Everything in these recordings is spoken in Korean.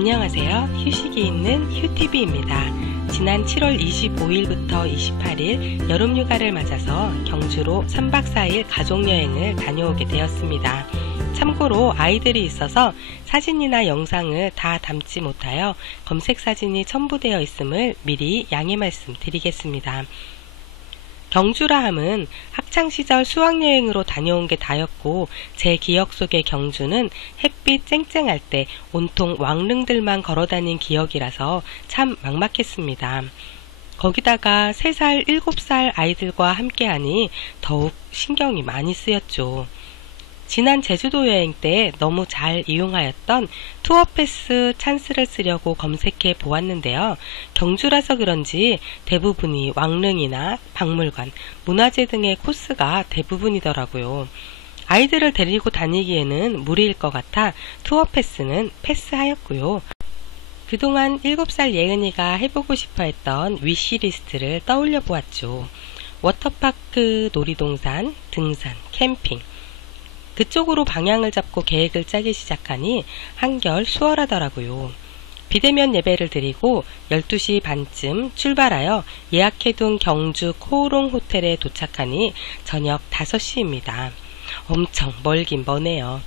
안녕하세요. 휴식이 있는 휴TV입니다. 지난 7월 25일부터 28일 여름휴가를 맞아서 경주로 3박 4일 가족여행을 다녀오게 되었습니다. 참고로 아이들이 있어서 사진이나 영상을 다 담지 못하여 검색 사진이 첨부되어 있음을 미리 양해 말씀 드리겠습니다. 경주라 함은 학창시절 수학여행으로 다녀온 게 다였고 제 기억 속의 경주는 햇빛 쨍쨍할 때 온통 왕릉들만 걸어다닌 기억이라서 참 막막했습니다. 거기다가 3살, 7살 아이들과 함께하니 더욱 신경이 많이 쓰였죠. 지난 제주도 여행 때 너무 잘 이용하였던 투어패스 찬스를 쓰려고 검색해 보았는데요. 경주라서 그런지 대부분이 왕릉이나 박물관, 문화재 등의 코스가 대부분이더라고요. 아이들을 데리고 다니기에는 무리일 것 같아 투어패스는 패스하였고요. 그동안 7살 예은이가 해보고 싶어 했던 위시리스트를 떠올려 보았죠. 워터파크, 놀이동산, 등산, 캠핑. 그쪽으로 방향을 잡고 계획을 짜기 시작하니 한결 수월하더라고요. 비대면 예배를 드리고 12시 반쯤 출발하여 예약해둔 경주 코오롱 호텔에 도착하니 저녁 5시입니다. 엄청 멀긴 머네요.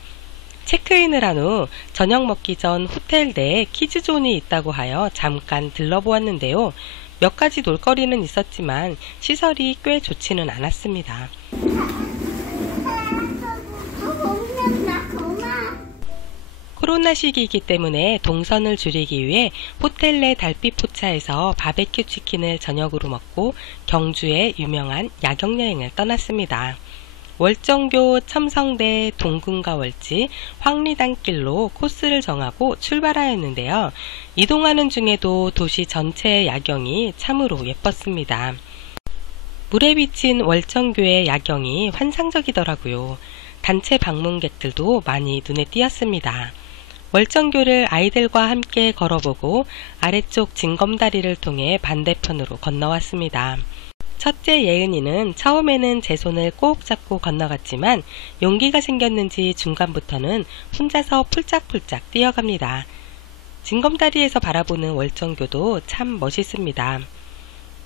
체크인을 한 후 저녁 먹기 전 호텔 내에 키즈존이 있다고 하여 잠깐 들러보았는데요. 몇 가지 놀거리는 있었지만 시설이 꽤 좋지는 않았습니다. 코로나 시기이기 때문에 동선을 줄이기 위해 호텔 내 달빛 포차에서 바베큐 치킨을 저녁으로 먹고 경주의 유명한 야경여행을 떠났습니다. 월정교, 첨성대, 동궁과 월지, 황리단길로 코스를 정하고 출발하였는데요. 이동하는 중에도 도시 전체의 야경이 참으로 예뻤습니다. 물에 비친 월정교의 야경이 환상적이더라고요. 단체 방문객들도 많이 눈에 띄었습니다. 월정교를 아이들과 함께 걸어보고 아래쪽 징검다리를 통해 반대편으로 건너왔습니다. 첫째 예은이는 처음에는 제 손을 꼭 잡고 건너갔지만 용기가 생겼는지 중간부터는 혼자서 폴짝폴짝 뛰어갑니다. 징검다리에서 바라보는 월정교도 참 멋있습니다.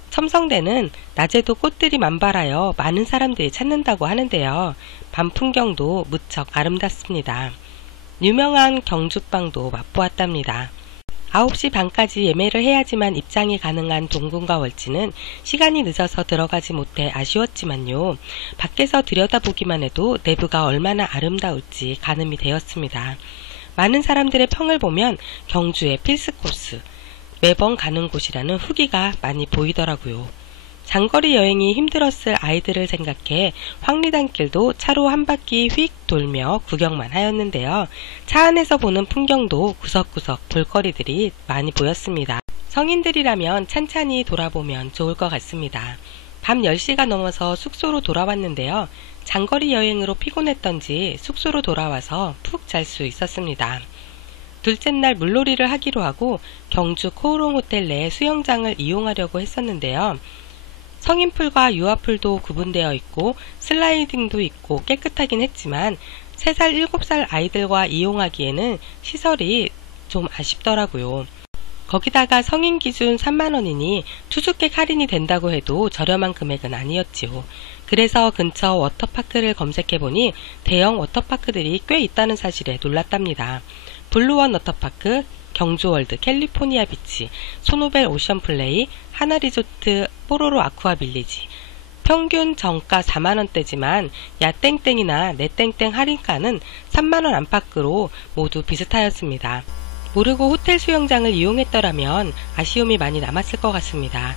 첨성대는 낮에도 꽃들이 만발하여 많은 사람들이 찾는다고 하는데요. 밤 풍경도 무척 아름답습니다. 유명한 경주빵도 맛보았답니다. 9시 반까지 예매를 해야지만 입장이 가능한 동궁과 월지는 시간이 늦어서 들어가지 못해 아쉬웠지만요. 밖에서 들여다보기만 해도 내부가 얼마나 아름다울지 가늠이 되었습니다. 많은 사람들의 평을 보면 경주의 필수 코스, 매번 가는 곳이라는 후기가 많이 보이더라고요. 장거리 여행이 힘들었을 아이들을 생각해 황리단길도 차로 한 바퀴 휙 돌며 구경만 하였는데요. 차 안에서 보는 풍경도 구석구석 볼거리들이 많이 보였습니다. 성인들이라면 찬찬히 돌아보면 좋을 것 같습니다. 밤 10시가 넘어서 숙소로 돌아왔는데요. 장거리 여행으로 피곤했던지 숙소로 돌아와서 푹 잘 수 있었습니다. 둘째 날 물놀이를 하기로 하고 경주 코오롱 호텔 내 수영장을 이용하려고 했었는데요. 성인풀과 유아풀도 구분되어 있고 슬라이딩도 있고 깨끗하긴 했지만 3살, 7살 아이들과 이용하기에는 시설이 좀 아쉽더라고요. 거기다가 성인 기준 3만원이니 투숙객 할인이 된다고 해도 저렴한 금액은 아니었지요. 그래서 근처 워터파크를 검색해보니 대형 워터파크들이 꽤 있다는 사실에 놀랐답니다. 블루원 워터파크, 경주월드 캘리포니아 비치, 소노벨 오션플레이, 하나리조트, 뽀로로 아쿠아 빌리지. 평균 정가 4만원대지만 야땡땡이나 내땡땡 할인가는 3만원 안팎으로 모두 비슷하였습니다. 모르고 호텔 수영장을 이용했더라면 아쉬움이 많이 남았을 것 같습니다.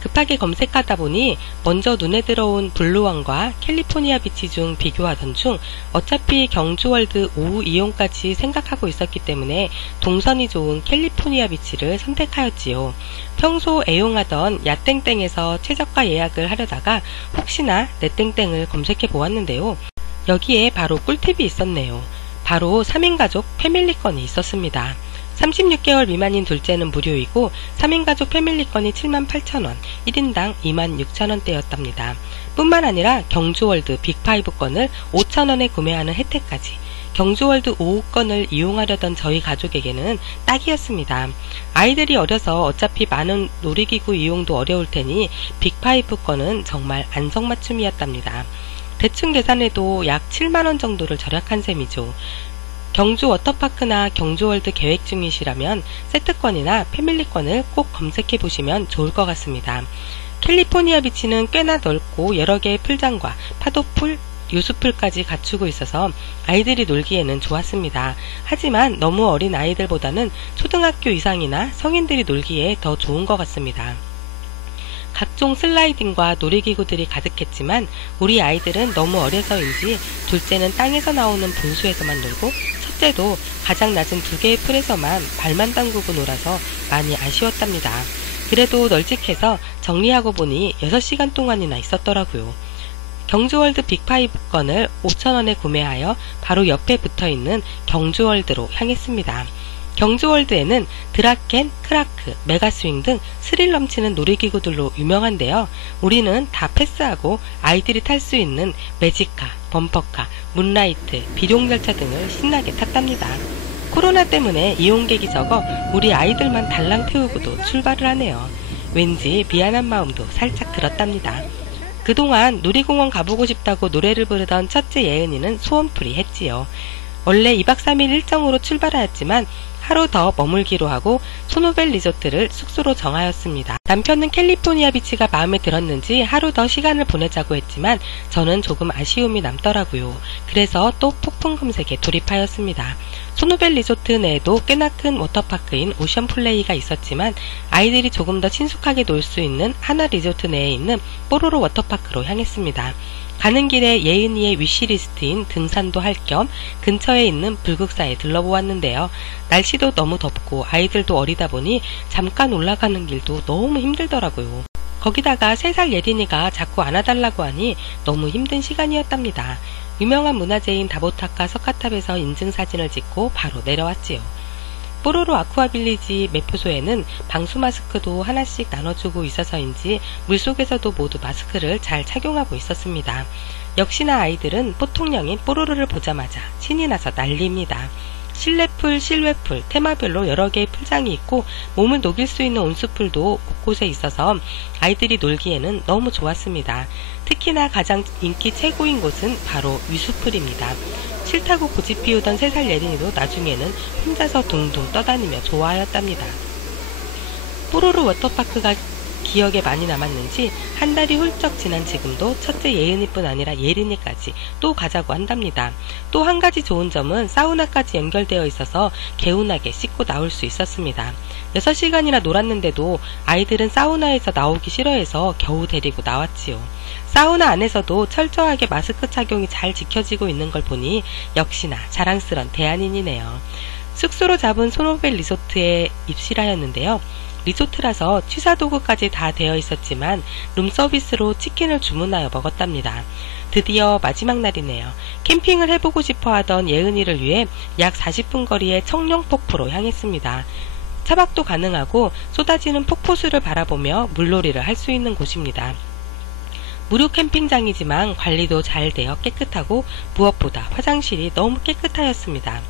급하게 검색하다 보니 먼저 눈에 들어온 블루원과 캘리포니아 비치 중 비교하던 중 어차피 경주월드 오후 이용까지 생각하고 있었기 때문에 동선이 좋은 캘리포니아 비치를 선택하였지요. 평소 애용하던 야땡땡에서 최저가 예약을 하려다가 혹시나 내땡땡을 검색해 보았는데요. 여기에 바로 꿀팁이 있었네요. 바로 3인 가족 패밀리권이 있었습니다. 36개월 미만인 둘째는 무료이고 3인 가족 패밀리권이 78,000원, 1인당 26,000원대였답니다. 뿐만 아니라 경주월드 빅5건을 5,000원에 구매하는 혜택까지. 경주월드 오후권을 이용하려던 저희 가족에게는 딱이었습니다. 아이들이 어려서 어차피 많은 놀이기구 이용도 어려울 테니 빅5권은 정말 안성맞춤이었답니다. 대충 계산해도 약 7만원 정도를 절약한 셈이죠. 경주 워터파크나 경주월드 계획 중이시라면 세트권이나 패밀리권을 꼭 검색해 보시면 좋을 것 같습니다. 캘리포니아 비치는 꽤나 넓고 여러 개의 풀장과 파도풀, 요수풀까지 갖추고 있어서 아이들이 놀기에는 좋았습니다. 하지만 너무 어린 아이들보다는 초등학교 이상이나 성인들이 놀기에 더 좋은 것 같습니다. 각종 슬라이딩과 놀이기구들이 가득했지만 우리 아이들은 너무 어려서인지 둘째는 땅에서 나오는 분수에서만 놀고 첫째도 가장 낮은 2개의 풀에서만 발만 담그고 놀아서 많이 아쉬웠답니다. 그래도 널찍해서 정리하고 보니 6시간 동안이나 있었더라고요. 경주월드 빅5권을 5,000원에 구매하여 바로 옆에 붙어있는 경주월드로 향했습니다. 경주월드에는 드라켄, 크라크, 메가스윙 등 스릴 넘치는 놀이기구들로 유명한데요. 우리는 다 패스하고 아이들이 탈 수 있는 매직카, 범퍼카, 문라이트, 비룡열차 등을 신나게 탔답니다. 코로나 때문에 이용객이 적어 우리 아이들만 달랑 태우고도 출발을 하네요. 왠지 미안한 마음도 살짝 들었답니다. 그동안 놀이공원 가보고 싶다고 노래를 부르던 첫째 예은이는 소원풀이 했지요. 원래 2박 3일 일정으로 출발하였지만 하루 더 머물기로 하고 소노벨 리조트를 숙소로 정하였습니다. 남편은 캘리포니아 비치가 마음에 들었는지 하루 더 시간을 보내자고 했지만 저는 조금 아쉬움이 남더라고요. 그래서 또 폭풍 검색에 돌입하였습니다. 소노벨 리조트 내에도 꽤나 큰 워터파크인 오션플레이가 있었지만 아이들이 조금 더 친숙하게 놀 수 있는 하나 리조트 내에 있는 뽀로로 워터파크로 향했습니다. 가는 길에 예은이의 위시리스트인 등산도 할 겸 근처에 있는 불국사에 들러보았는데요. 날씨도 너무 덥고 아이들도 어리다 보니 잠깐 올라가는 길도 너무 힘들더라고요. 거기다가 3살 예린이가 자꾸 안아달라고 하니 너무 힘든 시간이었답니다. 유명한 문화재인 다보타카 석가탑에서 인증사진을 찍고 바로 내려왔지요. 뽀로로 아쿠아빌리지 매표소에는 방수 마스크도 하나씩 나눠주고 있어서인지 물속에서도 모두 마스크를 잘 착용하고 있었습니다. 역시나 아이들은 보통령인 뽀로로를 보자마자 신이 나서 난리입니다. 실내풀, 실외풀, 테마별로 여러 개의 풀장이 있고 몸을 녹일 수 있는 온수풀도 곳곳에 있어서 아이들이 놀기에는 너무 좋았습니다. 특히나 가장 인기 최고인 곳은 바로 위수풀입니다. 싫다고 고집 피우던 3살 예린이도 나중에는 혼자서 둥둥 떠다니며 좋아하였답니다. 뽀로로 워터파크가 기억에 많이 남았는지 한 달이 훌쩍 지난 지금도 첫째 예은이뿐 아니라 예린이까지 또 가자고 한답니다. 또 한 가지 좋은 점은 사우나까지 연결되어 있어서 개운하게 씻고 나올 수 있었습니다. 6시간이나 놀았는데도 아이들은 사우나에서 나오기 싫어해서 겨우 데리고 나왔지요. 사우나 안에서도 철저하게 마스크 착용이 잘 지켜지고 있는 걸 보니 역시나 자랑스런 대한인이네요. 숙소로 잡은 소노벨 리조트에 입실하였는데요. 리조트라서 취사도구까지 다 되어 있었지만 룸서비스로 치킨을 주문하여 먹었답니다. 드디어 마지막 날이네요. 캠핑을 해보고 싶어 하던 예은이를 위해 약 40분 거리의 청룡폭포로 향했습니다. 차박도 가능하고 쏟아지는 폭포수를 바라보며 물놀이를 할 수 있는 곳입니다. 무료 캠핑장이지만 관리도 잘 되어 깨끗하고 무엇보다 화장실이 너무 깨끗하였습니다.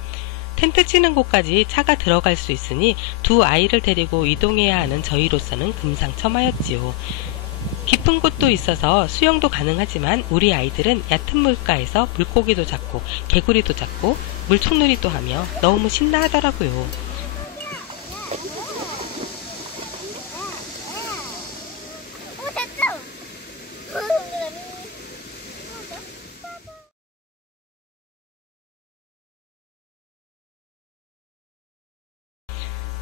텐트 치는 곳까지 차가 들어갈 수 있으니 두 아이를 데리고 이동해야 하는 저희로서는 금상첨화였지요. 깊은 곳도 있어서 수영도 가능하지만 우리 아이들은 얕은 물가에서 물고기도 잡고 개구리도 잡고 물총놀이도 하며 너무 신나하더라고요.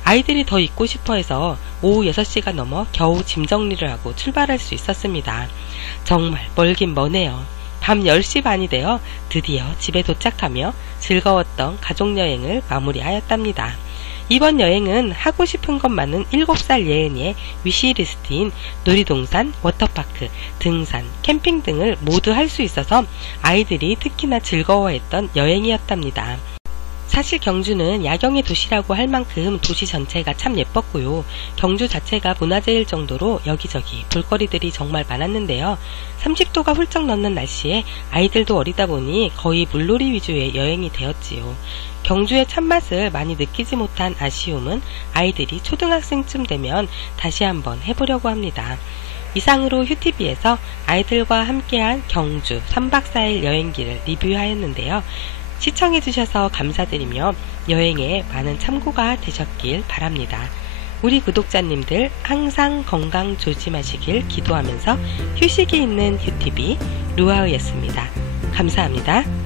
아이들이 더 있고 싶어해서 오후 6시가 넘어 겨우 짐 정리를 하고 출발할 수 있었습니다. 정말 멀긴 머네요. 밤 10시 반이 되어 드디어 집에 도착하며 즐거웠던 가족여행을 마무리하였답니다. 이번 여행은 하고 싶은 것 많은 7살 예은이의 위시리스트인 놀이동산, 워터파크, 등산, 캠핑 등을 모두 할 수 있어서 아이들이 특히나 즐거워했던 여행이었답니다. 사실 경주는 야경의 도시라고 할 만큼 도시 전체가 참 예뻤고요. 경주 자체가 문화재일 정도로 여기저기 볼거리들이 정말 많았는데요. 30도가 훌쩍 넘는 날씨에 아이들도 어리다 보니 거의 물놀이 위주의 여행이 되었지요. 경주의 참맛을 많이 느끼지 못한 아쉬움은 아이들이 초등학생쯤 되면 다시 한번 해보려고 합니다. 이상으로 휴티비에서 아이들과 함께한 경주 3박 4일 여행기를 리뷰하였는데요. 시청해주셔서 감사드리며 여행에 많은 참고가 되셨길 바랍니다. 우리 구독자님들 항상 건강 조심하시길 기도하면서 휴식이 있는 휴티비 루아우였습니다. 감사합니다.